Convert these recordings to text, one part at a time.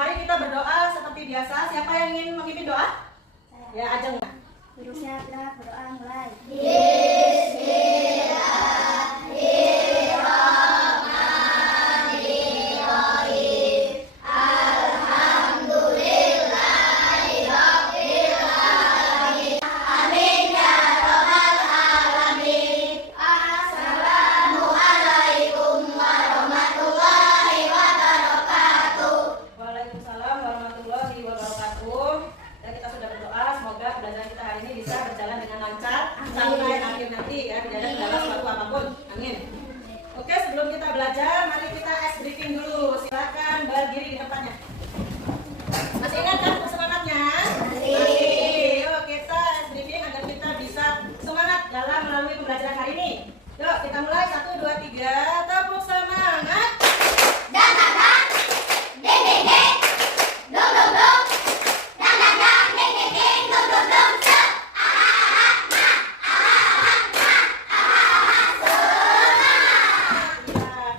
Mari kita berdoa seperti biasa. Siapa yang ingin memimpin doa? Ya, Ajeng. Duduk siap, berdoa mulai. Waalaikumsalam warahmatullahi wabarakatuh. Dan kita sudah berdoa, semoga pelajaran kita hari ini bisa berjalan dengan lancar sampai akhir nanti ya, tidak ada kendala suatu apapun. Amin. Oke, sebelum kita belajar, mari kita ice briefing dulu. Silakan berdiri di tempatnya. Masih ingat kan semangatnya? Masih. Yuk kita ice briefing agar kita bisa semangat dalam melalui pembelajaran hari ini. Yuk kita mulai 1, 2, 3. Tepuk semangat.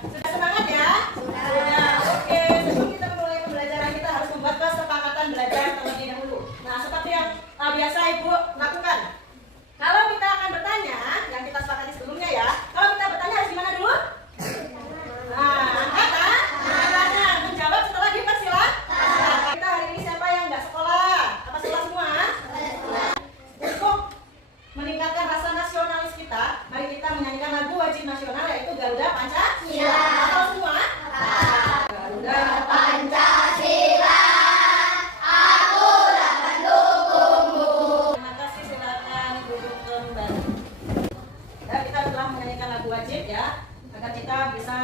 Sudah semangat ya? Sudah. Oke, sebelum kita memulai pembelajaran kita harus membuat kesepakatan belajar terlebih dahulu. Nah, seperti yang biasa Ibu lakukan. Kalau kita akan bertanya, yang kita sepakati sebelumnya ya. Kalau kita bertanya harus gimana dulu? Nah, angkat tangannya, menjawab setelah dipersilakan. Kita hari ini siapa yang nggak sekolah? Apa sekolah semua? Untuk meningkatkan rasa nasionalis kita, mari kita menyanyikan lagu wajib nasional yaitu Garuda Pancasila. Hafal semua? Garuda Pancasila, aku akan dukungmu. Terima kasih, silakan duduk kembali. Ya, kita telah menyanyikan lagu wajib ya, agar kita bisa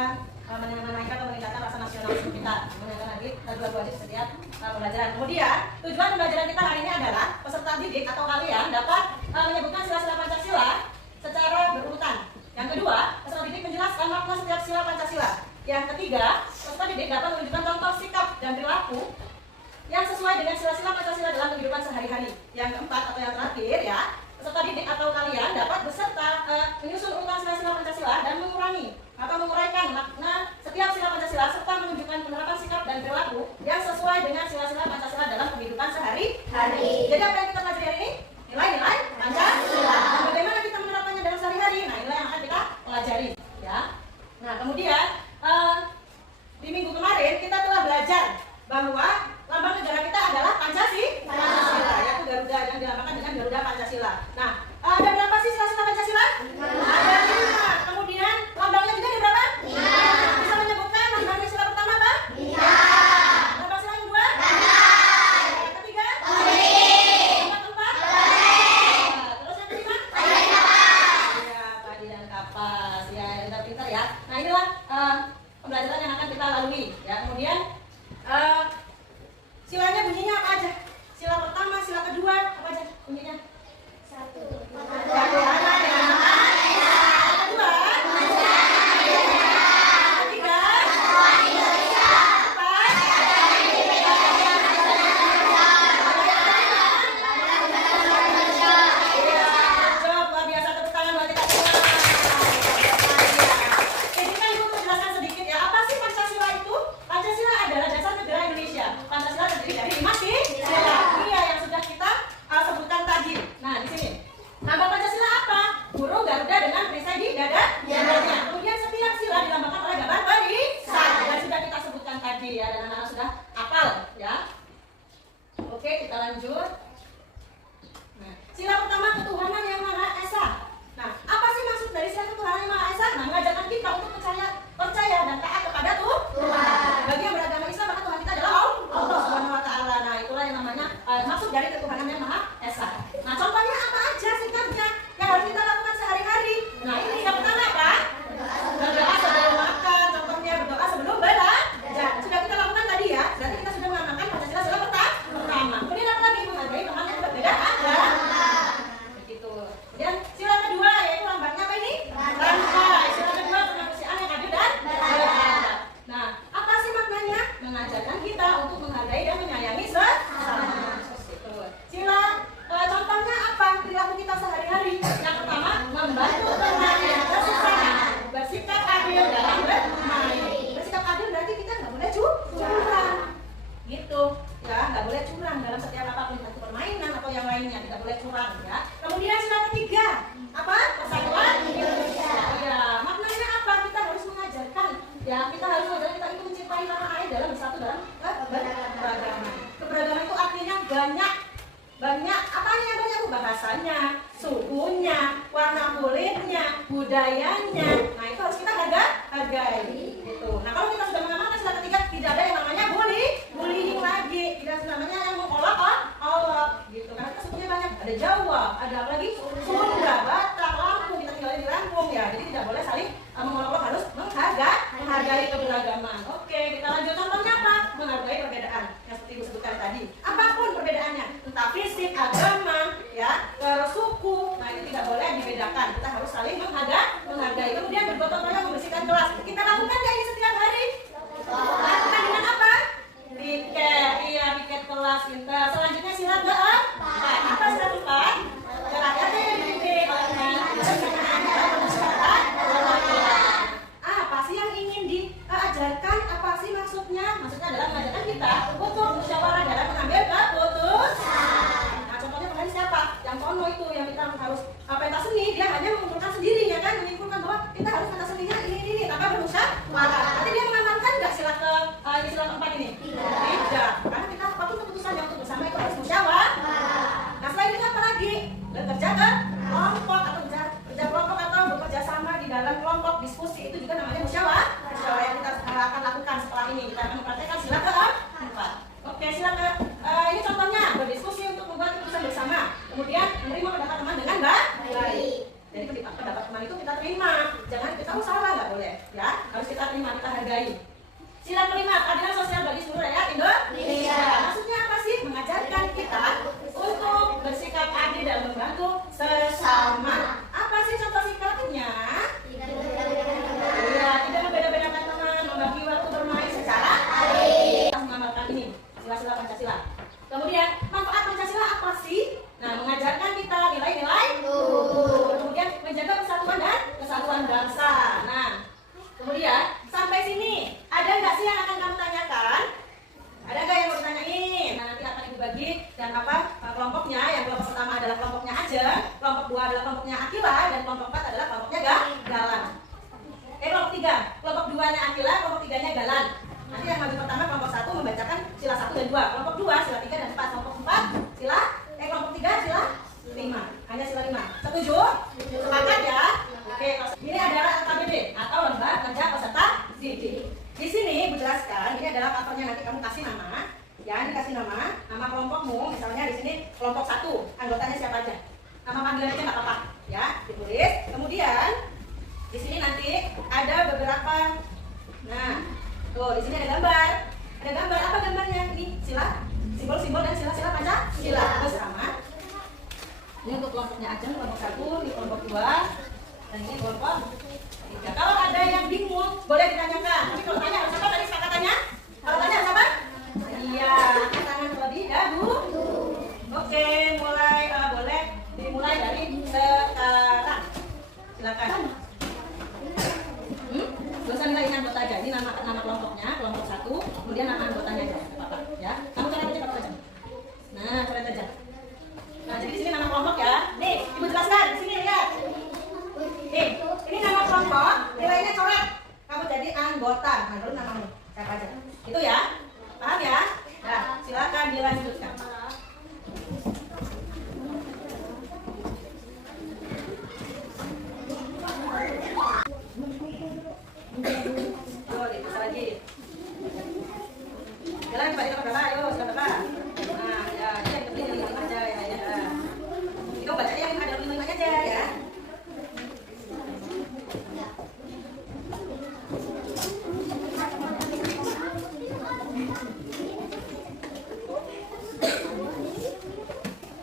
menaikkan atau meningkatkan rasa nasionalisme kita. Menyanyikan lagi lagu wajib setiap pembelajaran. Kemudian tujuan pembelajaran kita hari ini adalah peserta didik atau kalian dapat menyebutkan sila-sila Pancasila secara berurutan. Yang kedua, peserta didik menjelaskan makna setiap sila Pancasila. Yang ketiga, peserta didik dapat menunjukkan contoh sikap dan perilaku yang sesuai dengan sila-sila Pancasila dalam kehidupan sehari-hari. Yang keempat atau yang terakhir ya, peserta didik atau kalian dapat beserta menyusun urutan sila-sila Pancasila dan mengurangi atau menguraikan makna setiap sila Pancasila serta menunjukkan penerapan sikap dan perilaku yang sesuai dengan sila-sila Pancasila dalam kehidupan sehari-hari. Jadi apa yang kita pelajari hari ini? Nilai-nilai Pancasila. Dan bagaimana kita menerapkannya dalam sehari-hari? Nah, inilah yang akan kita pelajari ya. Nah, kemudian di minggu kemarin kita telah belajar bahwa lambang negara kita adalah Pancasila, yaitu Garuda yang dilambangkan dengan Garuda Pancasila. Nah, ada berapa sih sila-sila Pancasila? Ada 5. Kemudian lambangnya juga ada berapa? 5. Bisa menyebutkan lambang sila pertama apa? Berapa sila yang kedua? Yang ketiga? Yang keempat? Terus yang kelima? Ya, padi dan kapas. Ya, pintar-pintar ya. Nah, inilah pembelajaran yang akan kita lalui ya. Kemudian silanya bunyinya apa aja? Sila pertama, sila kedua, apa aja bunyinya? Satu. Ya, dan anak-anak sudah hafal ya. Oke, kita lanjut. Nah, sila pertama ketuhanan yang Maha Esa. Nah, apa sih maksud dari sila ketuhanan yang Maha Esa? Nah, mengajarkan kita untuk percaya dan taat kepada Tuhan. Bagi yang beragama Islam, maka Tuhan kita adalah Allah Subhanahu wa taala. Nah, itulah yang namanya maksud dari ketuhanan yang Maha Esa. Nah, contohnya apa aja singkatnya yang harus kita lakukan sehari-hari? Nah, ini sila pertama apa? Berdoa sebelum makan. Contohnya berdoa sebelum belajar. Sudah kita lakukan tadi ya. Berarti kita sudah mengamalkan Pancasila sila pertama. Kemudian apa lagi? Menghargai teman yang berbeda agama. Begitu. Kemudian sila kedua yaitu lambangnya apa ini? Rantai. Sila kedua kemanusiaan yang adil dan beradab. Nah, apa sih maknanya? banyak. Banyak, apanya yang banyak? Bahasanya, suhunya, warna kulitnya, budayanya. Nah itu harus kita hargai. Gitu. Nah kalau kita sudah mengamalkan sila ketiga, tidak ada yang namanya bullying lagi. Tidak namanya yang mengolok-olok. Gitu. Karena kita sukunya banyak. Ada Jawa, ada apa lagi? Sunda, Batak, Lampung. Kita tinggal di Lampung ya. Jadi tidak boleh saling mengolok-olok, harus menghargai keberagaman. Oke, kita lanjut. Contohnya apa? Menghargai perbedaan. Yang seperti Ibu sebutkan tadi. Apapun perbedaannya, entah fisik, agama, ya, terus suku. Nah ini tidak boleh dibedakan. Kita harus saling menghargai. Kemudian bergotong royong membersihkan kelas. Kita lakukan nggak ini setiap hari? Lakukan dengan apa? Piket. Iya, piket kelas kita. Selanjutnya sila keempat. Apa sila keempat? Terakhirnya yang dipimpin apa sih yang ingin diajarkan? Apa sih maksudnya? Maksudnya adalah mengajarkan kita untuk musyawarah dalam mengambil keputusan. Nah contohnya kemarin siapa? Yang kono itu yang kita harus pentas seni, dia hanya mengumpulkan sendiri ya kan, menyimpulkan bahwa kita harus pentas seninya ini tanpa bermusyawarah. Nanti dia mengamalkan nggak sila keempat ini? Tidak, karena kita apapun keputusan yang untuk bersama itu harus musyawarah. Nah selain itu apa lagi? Bekerja ke kelompok atau kerja kelompok atau bekerja sama di dalam kelompok, diskusi, itu juga namanya musyawarah yang kita akan lakukan setelah ini. Kita akan mempraktekkan sila keempat. Oke, sila ini contohnya berdiskusi untuk membuat keputusan bersama. Kemudian menerima pendapat teman dengan baik. Jadi pendapat teman itu kita terima, jangan kita salah, nggak boleh, ya. Harus kita terima, kita hargai. Sila kelima, keadilan sosial bagi seluruh rakyat Indonesia. Maksudnya apa sih? Mengajarkan kita untuk bersikap adil dan membantu sesama. Apa sih contoh sikapnya? Ya, tidak membeda-bedakan teman, membagi waktu bermain secara adil. Kita mengamalkan ini, sila-sila Pancasila. Kemudian, manfaat Pancasila apa sih? Nah, mengajarkan kita nilai-nilai luhur. Kemudian, menjaga persatuan dan kesatuan bangsa. Nah, kemudian, sampai sini, ada nggak sih yang akan kamu tanyakan? Ada nggak yang mau ditanyain? Nah, nanti akan Ibu bagi dan kelompoknya. Yang kelompok pertama adalah kelompoknya Ajeng, kelompok 2 adalah kelompoknya Akila, dan kelompok 4 adalah kelompoknya Galan. Kelompok 3, kelompok 2-nya Akila, kelompok 3-nya Galan. Nanti yang maju pertama kelompok 1 membacakan sila 1 dan 2, kelompok 2 sila 3 dan 4, kelompok 4 sila kelompok 3 sila 5, hanya sila 5. Setuju? Sepakat ya? Oke, ini adalah LKBD atau lembar kerja peserta didik. Di sini Ibu jelaskan, ini adalah covernya, nanti kamu kasih nama, ya, ini kasih nama kelompokmu, misalnya di sini kelompok 1, anggotanya siapa aja? Nama panggilannya nggak apa-apa, ya, ditulis. Kemudian di sini nanti ada beberapa, nah, tuh di sini ada gambar apa gambarnya? Ini sila, simbol-simbol dan sila-sila Pancasila. Terus sama. Ini untuk kelompoknya Ajeng, kelompok 1, ini kelompok 2, dan ini kelompok 3. Kalau ada yang bingung, boleh ditanyakan. Tapi kalau tanya harus apa tadi kata-katanya? Kalau tanya harus apa? Iya, angkat tangan terlebih dahulu. Oke, boleh dimulai dari sekarang. Silakan. Gak usah nilai anggota aja. Ini nama kelompoknya, kelompok 1, kemudian nama anggotanya aja, apa-apa, ya. Kamu coret aja. Nah, coret aja. Nah, jadi di sini nama kelompok ya. Nih, Ibu jelaskan. Di sini lihat. Nih, ini nama kelompok, nilainya coret. Kamu jadi anggota. Nah, lalu namamu siapa aja. Itu ya. Paham ya? Nah, silakan dilanjutkan. Tuh, dipisah lagi. Jalan Pak, kita berapa? Ayo, siapa? Nah, ya, ini yang kepilih yang 5 aja ya. Itu bacanya yang ada 5 aja ya.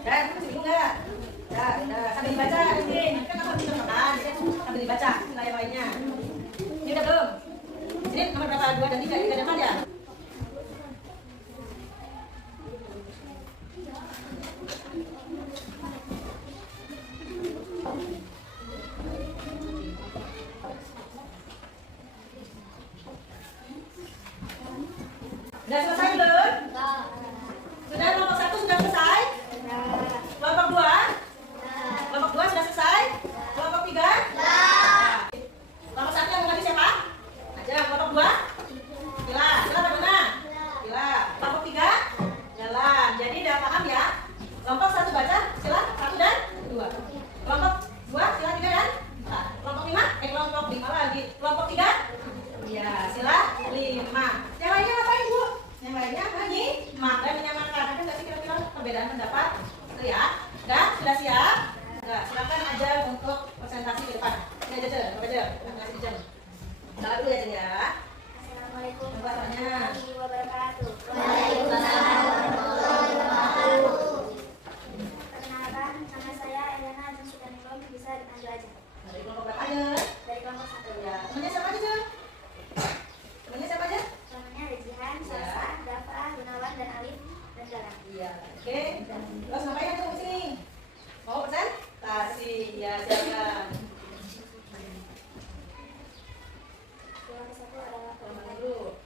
Dan bingung nggak? Udah, sambil dibaca, ini kan kamu bisa makan, sambil dibaca nilai yang lainnya. Ini udah belum? Ini nomor berapa? 2 dan 3, ini ke depan ya? Sudah selesai belum? Sudah, kelompok 1 sudah selesai? Kelompok 2? Kelompok 2 sudah selesai? Kelompok 3? Kelompok 1 yang mengaji siapa? Aja. Kelompok 2? Gila bagaimana? Gila. Kelompok 3? Jalan. Jadi udah paham ya? Terus ngapain aja di sini? Mau presentasi? Ya, silakan. Sila ke-1 adalah Mana dulu?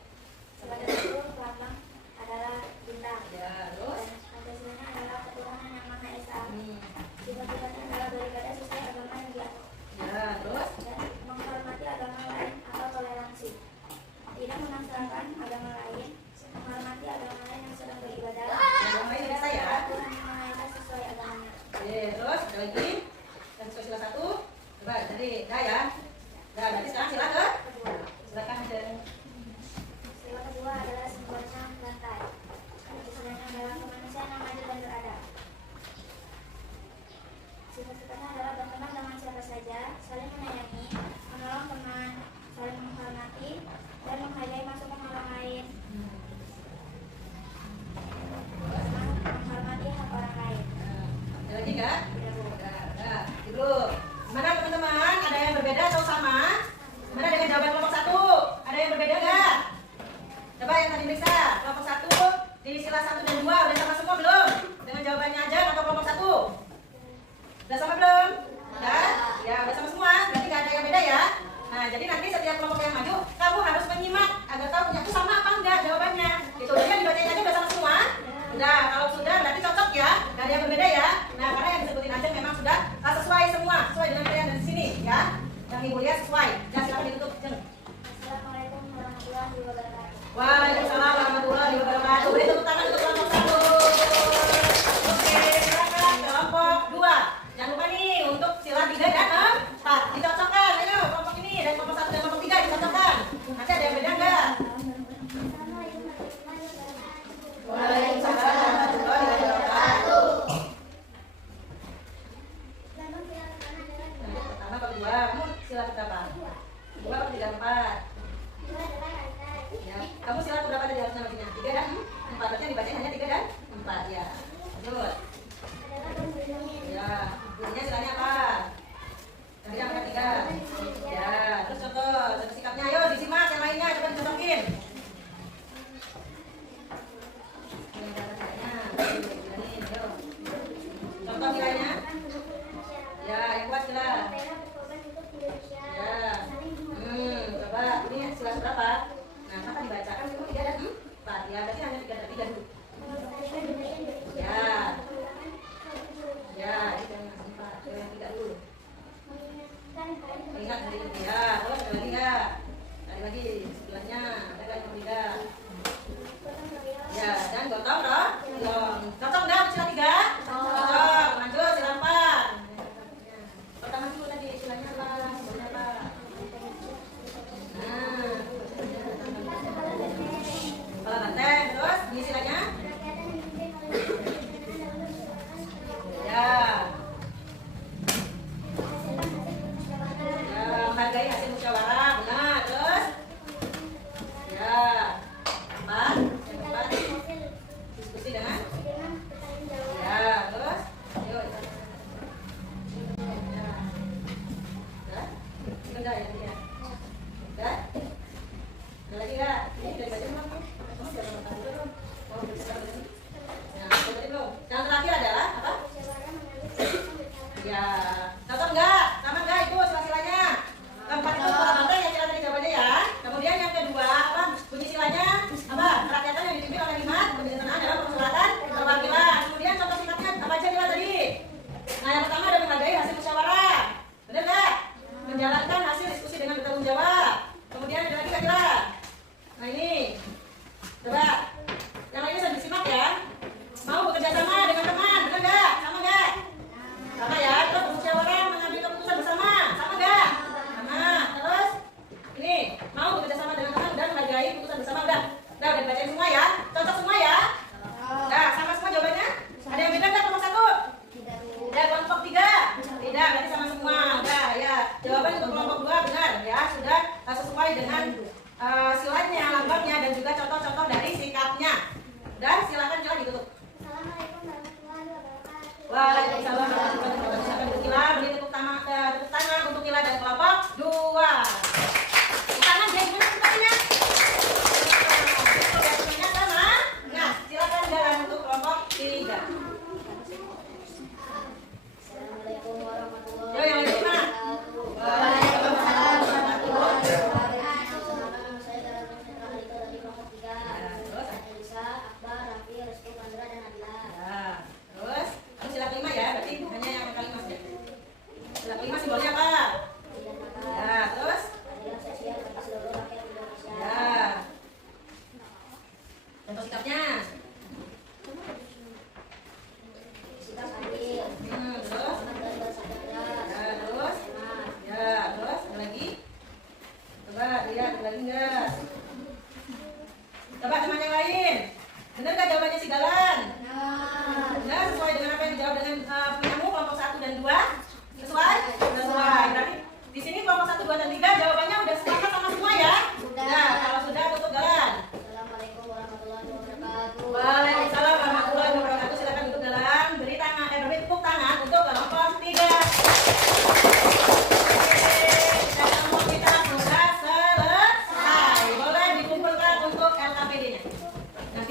Sila ke-1 lambang adalah bintang. Ya, terus? Dan Pancasilanya adalah ketuhanan yang Maha Esa. Hmm. Sifat-sifatnya adalah beribadah sesuai agama yang diatur. Ya, terus? Dan menghormati agama lain atau toleransi. Tidak menaksirkan agama lain, menghormati agama lain yang sedang beribadah. Yang lain bisa ya? Tuhan yang Maha Esa sesuai agamanya. Oke, terus ada lagi? Dan sila 1. Coba, jadi dah ya. Dah, berarti sekarang sila ke? Kedua. Silakan aja. Sila kedua adalah sempurna lantai. Istilahnya adalah kemanusiaan yang adil dan beradab. Sifat-sifatnya adalah berteman dengan siapa saja, saling menyayangi, menolong teman, saling menghormati, dan menghargai masukan orang lain. Menghormati hak orang lain. Ada lagi nggak? Tidak Bu. Nah, dulu. Gimana teman-teman? Ada yang berbeda atau sama? Gimana dengan jawaban kelompok 1? Ada yang berbeda nggak? Coba yang tadi periksa. Kelompok 1 di sila 1 dan 2 udah sama semua belum? Dengan jawabannya aja atau kelompok 1? Udah sama belum? Udah? Ya, udah sama semua. Berarti nggak ada yang beda ya? Nah, jadi nanti setiap kelompok yang maju, kamu harus menyimak agar tahu punya itu sama apa enggak jawabannya. Itu dia dibacain aja udah sama semua. Udah, kalau sudah berarti cocok ya. Nggak ada yang berbeda ya. Nah, karena yang disebutin aja memang sudah sesuai semua, sesuai dengan kalian dari sini ya. Yang ibu lihat sesuai. Ya, silakan ditutup, Jeng. Assalamualaikum warahmatullahi wabarakatuh. Waalaikumsalam warahmatullahi wabarakatuh. Beri tepuk tangan untuk kelompok 1. Oke, silakan kelompok 2. Jangan lupa nih untuk sila 3 dan 4 dicocokkan. Ayo kelompok ini dan kelompok 1 dan kelompok 3 dicocokkan. Nanti ada yang beda enggak? Waalaikumsalam warahmatullahi wabarakatuh. Yang pertama atau kedua? Kamu sila berapa? 2 atau 3, 4? Ya, kamu sila berapa tadi harusnya baginya? 3 dan 4. Berarti yang dibacain hanya 3 dan 4 ya. Lanjut. Ya, bunyinya silanya apa? Tadi yang angka 3. Ya, terus contoh sikapnya. Ayo disimak yang lainnya, coba dicocokin. Contoh silanya. Ya, yang kuat sila. Ya. Coba ini sila berapa? Nah, maka dibacakan itu 3 dan 4 ya. Berarti hanya 3 dan 3 dulu. Ya. Ya, ini yang 4. Yang 3 dulu. Ingat dari ini ya. Terus ada lagi ya. Ada lagi sebelahnya. Ada lagi yang 3. Ya, dan gotong toh? Cocok enggak sila 3? Cocok. Lanjut sila 4. Pertama dulu tadi silanya apa? Sebelumnya apa? Nah. Kepala banteng. Terus ini silanya? Ya. Ya, menghargai hasil musyawarah. Benar. Terus? Ya. 4. Yang 4. Diskusi dengan? Ya. Terus? Ayo. Ya. Udah? Udah ya? Udah? Udah? Ada lagi nggak? Ini udah dibaca belum? Kamu udah nonton dulu belum? Mau berbicara belum? Nah, udah tadi belum? Yang terakhir adalah apa? Ya, cocok nggak? Sama nggak itu sila-silanya? Keempat itu kepala banteng yang kita tadi jawabannya ya. Kemudian yang kedua apa? Bunyi silanya apa? Kerakyatan yang dipimpin oleh lima. Kemudian adalah permusyawaratan perwakilan. Kemudian contoh singkatnya apa aja Nila tadi? Nah, yang pertama ada menghargai hasil musyawarah. Benar nggak? Menjalankan hasil diskusi dengan bertanggung jawab. Kemudian ada lagi nggak Nila? Nah ini, coba yang lainnya sambil disimak ya. Mau bekerja sama dengan teman, benar nggak? Sama nggak? Sama ya. Terus musyawarah mengambil keputusan bersama, sama nggak? Sama. Terus ini mau bekerja sama dengan teman dan menghargai keputusan bersama udah dibacain semua ya. Cocok semua ya. Nah, sama semua jawabannya. Ada yang beda nggak kelompok 1? Tidak. Kelompok 3? Tidak, berarti sama semua. Udah ya. Jawaban untuk kelompok 2 benar ya. Sudah sesuai dengan silanya, lambangnya dan juga contoh-contoh dari sikapnya. Dan silakan coba ditutup. Assalamualaikum warahmatullahi wabarakatuh. Waalaikumsalam warahmatullahi wabarakatuh. Silakan untuk Kila, beri tepuk tangan untuk Kila dan kelompok 2. Tepuk tangan dia gimana tempatnya? Sama. Nah, silakan jalan untuk kelompok 3.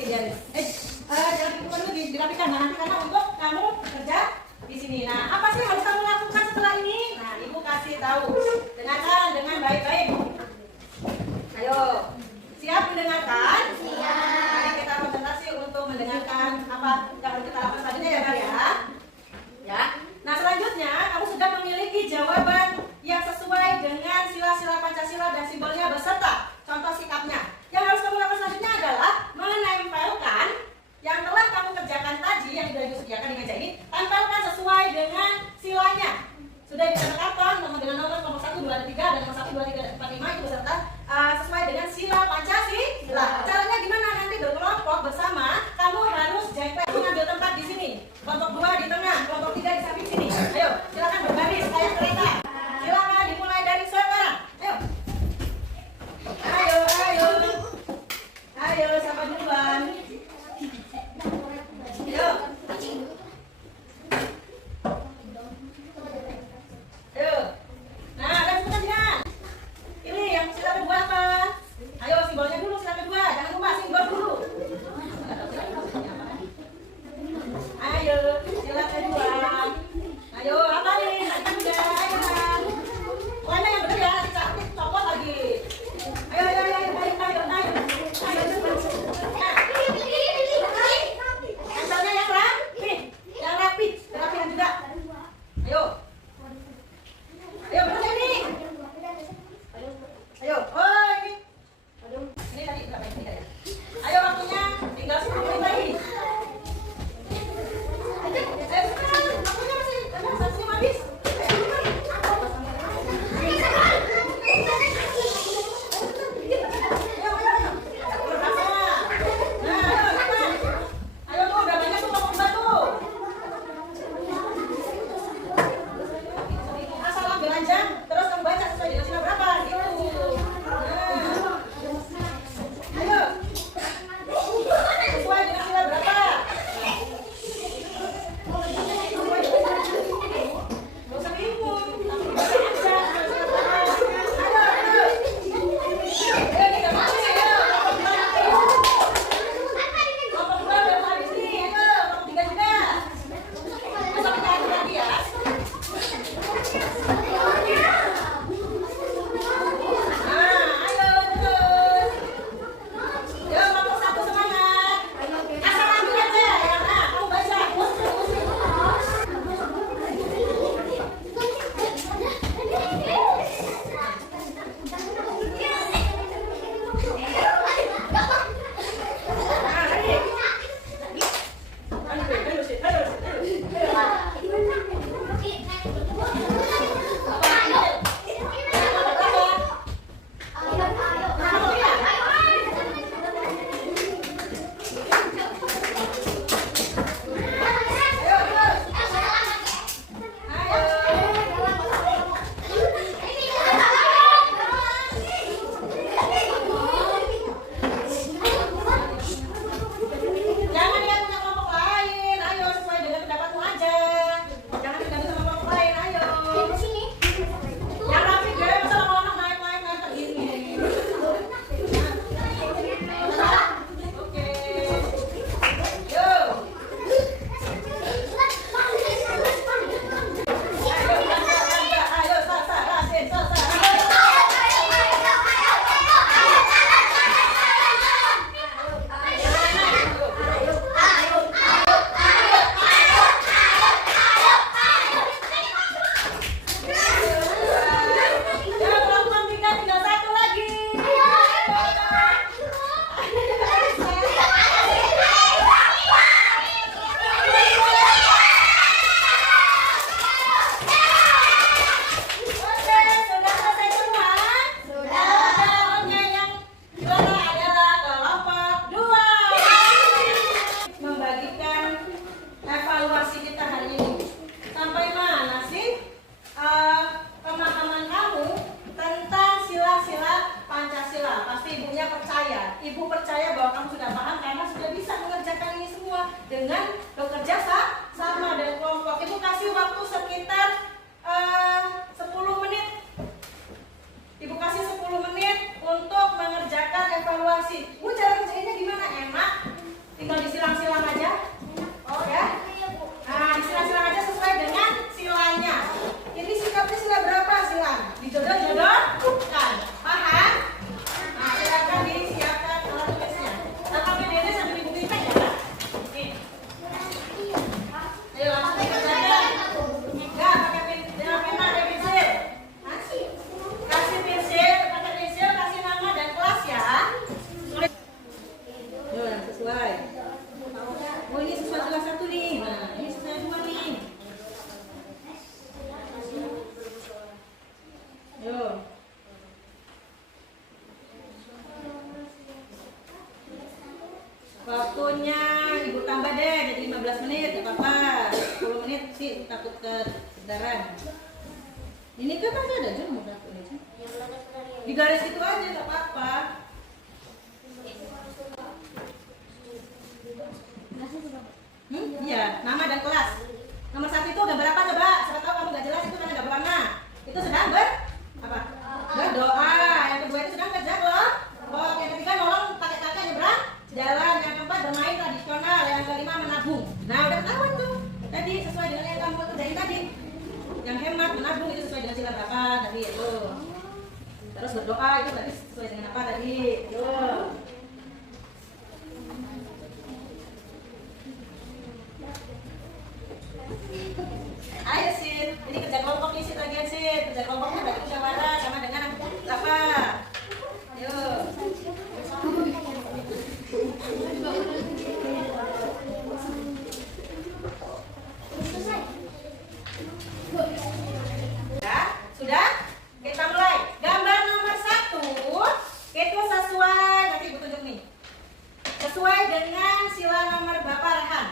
dibiarin. Jangan dibuka dulu, dirapikan. Nah, nanti karena untuk kamu kerja di sini. Nah, apa sih yang harus kamu lakukan setelah ini? Nah, ibu kasih tahu. Dengarkan dengan baik-baik. Ayo, siap mendengarkan? Siap. Mari kita konsentrasi untuk mendengarkan apa yang harus kita lakukan selanjutnya ya, Bar ya. Ya. Nah, selanjutnya kamu sudah memiliki jawaban yang sesuai dengan sila-sila Pancasila dan simbolnya beserta contoh sikapnya. Yang harus kamu lakukan selanjutnya adalah menempelkan yang telah kamu kerjakan tadi yang sudah disediakan di meja ini, tempelkan sesuai dengan silanya. Sudah dicatatkan dengan nomor 1, 2, 3 dan nomor 1, 2, 3, 4, 5 itu beserta sesuai dengan sila Pancasila. Caranya gimana? Nanti berkelompok bersama, kamu harus jempol mengambil tempat di sini. Kelompok Waktunya Ibu tambah deh jadi 15 menit, gak apa-apa. 10 menit sih takut kesedaran. Ini kan masih ada aja mau takut ini. Di garis itu aja gak apa-apa. Iya, nama dan kelas. Nomor 1 itu gambar apa coba? Siapa tahu kamu gak jelas itu karena gak berwarna. Itu sedang apa? Berdoa. Yang kedua itu sedang kerja loh. Oh, yang ketiga nolong pakai kakak nyebrang jalan. Yang keempat bermain tradisional. Yang kelima menabung. Nah udah ketahuan tuh. Tadi sesuai dengan yang kamu kerjain tadi. Yang hemat menabung itu sesuai dengan sila berapa tadi itu. Terus berdoa itu berarti sesuai dengan apa tadi? Tuh. Ayo Sin, ini kerja kelompok nih Sin lagi Sin. Kerja kelompoknya berarti musyawarah sama dengan apa? Ayo. Sudah? Kita mulai. Gambar nomor 1 itu sesuai, nanti Ibu tunjuk nih. Sesuai dengan sila nomor Bapak Rehan.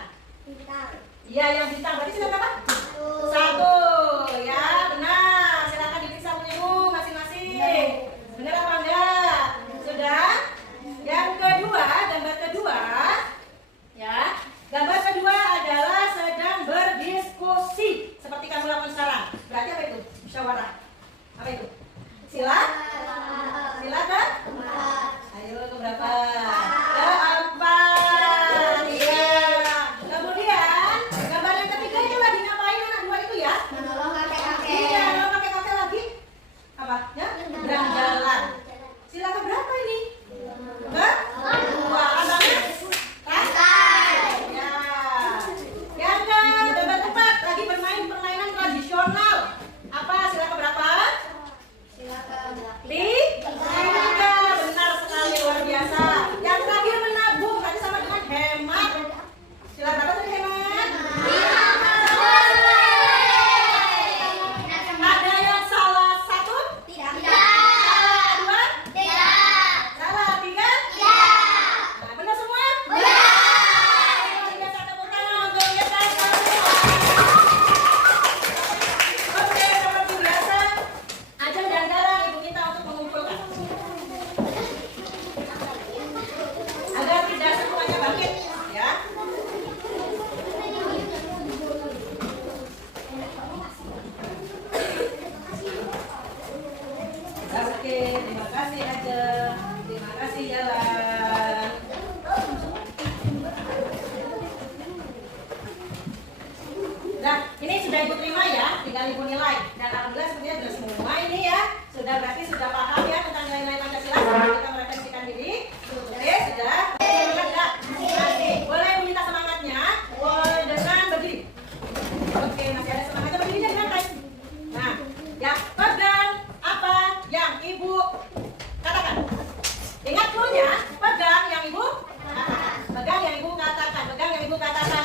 Iya, yang bintang. Berarti sila berapa? 1. Ya, benar. Silakan diperiksa punya Ibu masing-masing. Benar apa enggak? Sudah? Yang kedua, gambar kedua. Ya. Gambar kedua adalah sedang berdiskusi seperti kamu lakukan sekarang. Berarti apa itu? Musyawarah. Apa itu? Sila? Sila ke? Ayo ke berapa? Keempat. Iya. Kemudian gambar yang ketiga itu lagi ngapain anak dua itu ya? Iya, kalau pakai kakek lagi apa? Ya? Berjalan. Sila ke berapa ini? Ke? Kedua. Abangnya? Ya. Yang ke gambar keempat lagi bermain permainan tradisional. Apa sila ke berapa? Tiga. Benar sekali, luar biasa. Yang terakhir menabung, tadi sama dengan hemat. Sila berapa tadi hemat? Ada yang salah satu? Salah dua? Salah tiga? Nah, benar semua? Luar biasa, tepuk tangan untuk kita semua. Oke, seperti biasa, Ajeng dan Galang Ibu minta untuk mengumpulkan agar tidak semuanya bangkit, ya. Oke, terima kasih Ajeng, terima kasih Galang. Nah, ini sudah Ibu terima ya, tinggal Ibu nilai. Dan alhamdulillah sepertinya sudah semua ini ya. Sudah berarti sudah paham ya tentang nilai-nilai Pancasila. Sekarang kita merefleksikan diri. Oke, sudah. Semangat nggak? Masih. Boleh meminta semangatnya? Boleh dengan berdiri. Oke, masih ada semangatnya berdirinya dengan baik. Nah, ya pegang apa yang Ibu katakan. Ingat dulunya, pegang yang Ibu katakan. Pegang yang Ibu katakan. Pegang yang Ibu katakan.